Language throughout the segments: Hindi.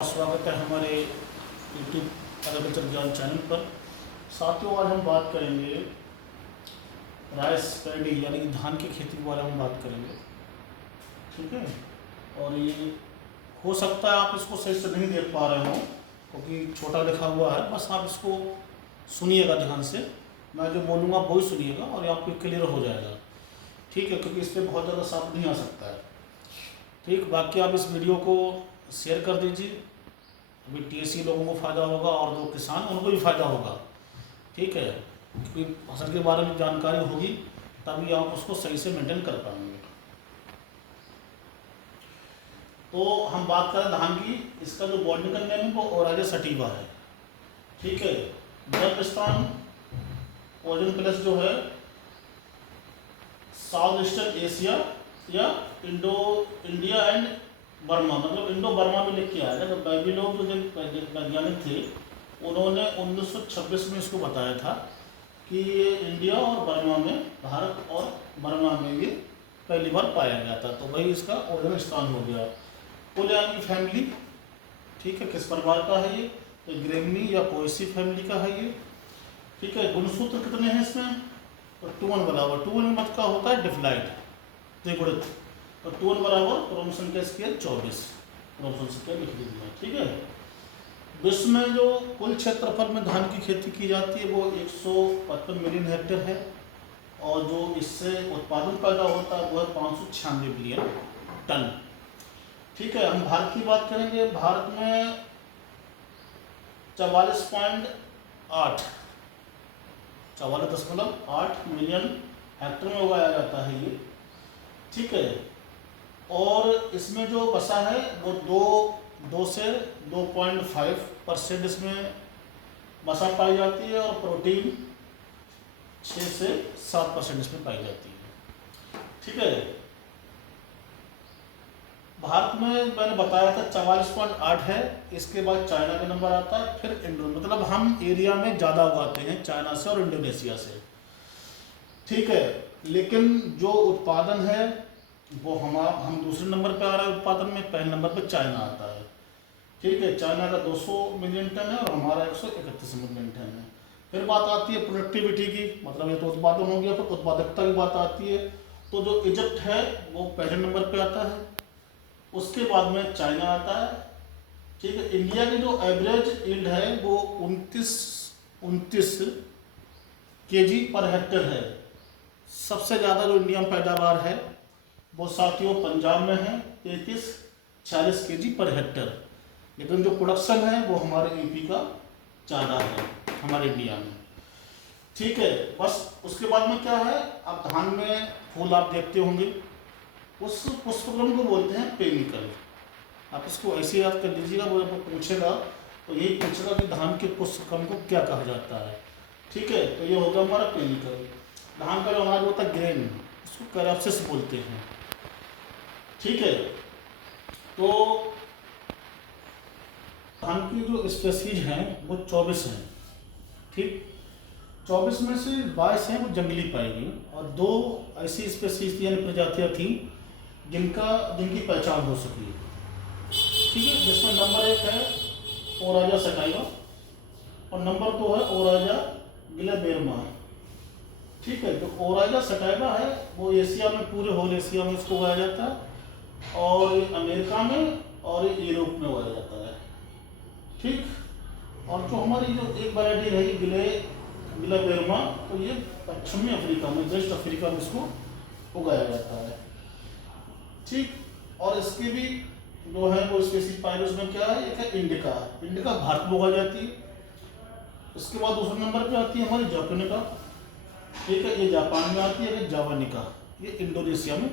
स्वागत है हमारे यूट्यूब एग्रीकल्चर ज्ञान चैनल पर। साथियों, आज हम बात करेंगे राइस पैडी यानी कि धान की खेती के बारे में बात करेंगे। ठीक है, और ये हो सकता है आप इसको सही से नहीं देख पा रहे हो क्योंकि छोटा लिखा हुआ है। बस आप इसको सुनिएगा ध्यान से, मैं जो बोलूँगा वही सुनिएगा और ये आपको क्लियर हो जाएगा। ठीक है, क्योंकि इस पर बहुत ज़्यादा साफ नहीं आ सकता है। ठीक, बाकी आप इस वीडियो को शेयर कर दीजिए, अभी टीएससी लोगों को फ़ायदा होगा और जो किसान उनको भी फ़ायदा होगा। ठीक है, क्योंकि फसल के बारे में जानकारी होगी तभी आप उसको सही से मेंटेन कर पाएंगे। तो हम बात करें धान की, इसका जो बॉटनिकल नेम है वो ओराइजा सटिवा है। ठीक है, जन्म स्थान ओजन प्लस जो है साउथ ईस्टर्न एशिया या इंडिया एंड बर्मा, मतलब इंडो बर्मा में लिख के आएगा। जब बैबीलोन जो वैज्ञानिक थे उन्होंने 1926 में इसको बताया था कि ये इंडिया और बर्मा में, भारत और बर्मा में ये पहली बार पाया गया था, तो वही इसका ओरिजिन स्थान हो गया। पोलियान की फैमिली, ठीक है, किस परिवार का है ये? तो ग्रेमनी या पोएसी फैमिली का है ये। ठीक है, गुणसूत्र कितने हैं इसमें? तो 2 बराबर, 2 मत का होता है डिफ्लाइट, त्रिगुणित, तो 2 बराबर क्रोमोसोम का स्केयर 24, क्रोमोसोम स्केयर लिख दीजिए। ठीक है, विश्व में जो कुल क्षेत्रफल में धान की खेती की जाती है वो 155 मिलियन हेक्टेयर है और जो इससे उत्पादन पैदा होता है वो है 596 बिलियन टन। ठीक है, हम भारत की बात करेंगे। भारत में 44.8 मिलियन हेक्टेयर में उगाया जाता है ये। ठीक है, और इसमें जो वसा है वो 2 से 2.5% इसमें वसा पाई जाती है और प्रोटीन 6 से 7% इसमें पाई जाती है। ठीक है, भारत में मैंने बताया था 44.8 है, इसके बाद चाइना का नंबर आता है, फिर इंडोनेशिया, मतलब हम एरिया में ज़्यादा उगाते हैं चाइना से और इंडोनेशिया से। ठीक है, लेकिन जो उत्पादन है वो हम दूसरे नंबर पे आ रहे हैं उत्पादन में, पहले नंबर पे चाइना आता है। ठीक है, चाइना का 200 मिलियन टन है और हमारा 131 मिलियन टन है। फिर बात आती है प्रोडक्टिविटी की, मतलब ये तो उत्पादन हो गया, फिर उत्पादकता की बात आती है। तो जो इजिप्ट है वो पहले नंबर पे आता है, उसके बाद में चाइना आता है। ठीक है, इंडिया की जो एवरेज यील्ड है वो 29 केजी पर हेक्टेयर है। सबसे ज़्यादा जो इंडिया में पैदावार है वो साथियों पंजाब में है, 33-40 केजी पर हेक्टेयर, लेकिन जो प्रोडक्शन है वो हमारे यूपी का ज़्यादा है, हमारे इंडिया में। ठीक है, बस उसके बाद में क्या है, अब धान में फूल आप देखते होंगे, उस पुष्पक्रम को बोलते हैं पेनिकल। आप इसको ऐसे याद कर लीजिएगा, वो आपको पूछेगा तो यही पूछेगा कि धान के पुष्पक्रम को क्या कहा जाता है। ठीक है, तो ये होगा हमारा पेनिकल। धान का जो अनाज होता है ग्रेन, उसको कैरोप्सिस बोलते हैं। ठीक है, तो धान की जो स्पेसीज हैं वो 24 हैं। ठीक, 24 में से 22 हैं वो जंगली पाई गई और 2 ऐसी स्पेसीज यानी प्रजातियां थी जिनकी पहचान हो सकी। ठीक है, जिसमें नंबर 1 है ओराइजा सटाइवा और नंबर 2 है ओराइजा गिलेबेर्मा। ठीक है, जो ओराइजा सटाइवा है वो एशिया में, पूरे होल एशिया में इसको उगाया जाता है और अमेरिका में और यूरोप में उगाया जाता है। ठीक, और जो हमारी जो एक वैरायटी रही गिलेबेर्मा, तो ये पश्चिमी अफ्रीका में, वेस्ट अफ्रीका में इसको उगाया जाता है। ठीक, और इसके भी जो है वो स्पेसीज पाए, उसमें क्या है, एक है इंडिका भारत में उगाई जाती है। उसके बाद दूसरे नंबर पे आती है हमारी जापानिका। ठीक है, ये जापान में आती है, जावानिका ये इंडोनेशिया में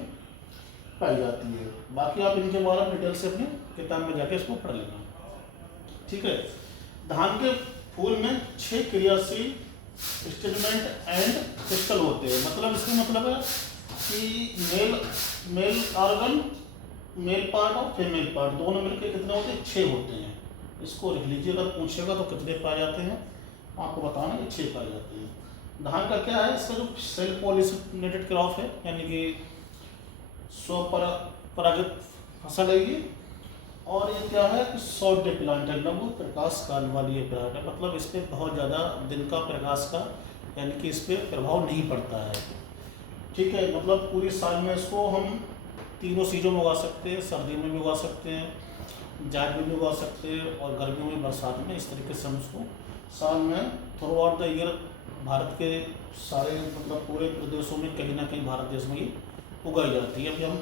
पाई जाती है। बाकी आप इनके बारे में डिटेल से अपने किताब में जाके इसको पढ़ लेना। ठीक है, धान के फूल में 6 क्रियाशील स्टेटमेंट एंड पिस्टल होते हैं। मतलब इसका मतलब है कि मेल ऑर्गन, मेल पार्ट और फीमेल पार्ट दोनों मिलकर कितने होते हैं? 6 होते हैं। इसको लिख लीजिए, अगर पूछेगा तो कितने पाए जाते हैं आपको बताना, ये 6 पाए जाते हैं। धान का क्या है, इसका जो सेल्फ पॉलिनेटेड क्रॉप है, यानी कि स्वपरागित फसल है ये, और ये क्या है कि शॉर्ट डे प्लांट है, लघु प्रकाश काल वाली ये प्लांट है, मतलब इस पर बहुत ज़्यादा दिन का प्रकाश का यानी कि इस पर प्रभाव नहीं पड़ता है। ठीक है, मतलब पूरी साल में इसको हम तीनों सीजन में उगा सकते हैं, सर्दी में भी उगा सकते हैं, जाड़ में भी उगा सकते हैं और गर्मियों में, बरसात में। इस तरीके से हम इसको साल में through out the year Bharat के सारे मतलब पूरे प्रदेशों में कहीं ना कहीं भारत देश में ही उगाई जाती है। अभी हम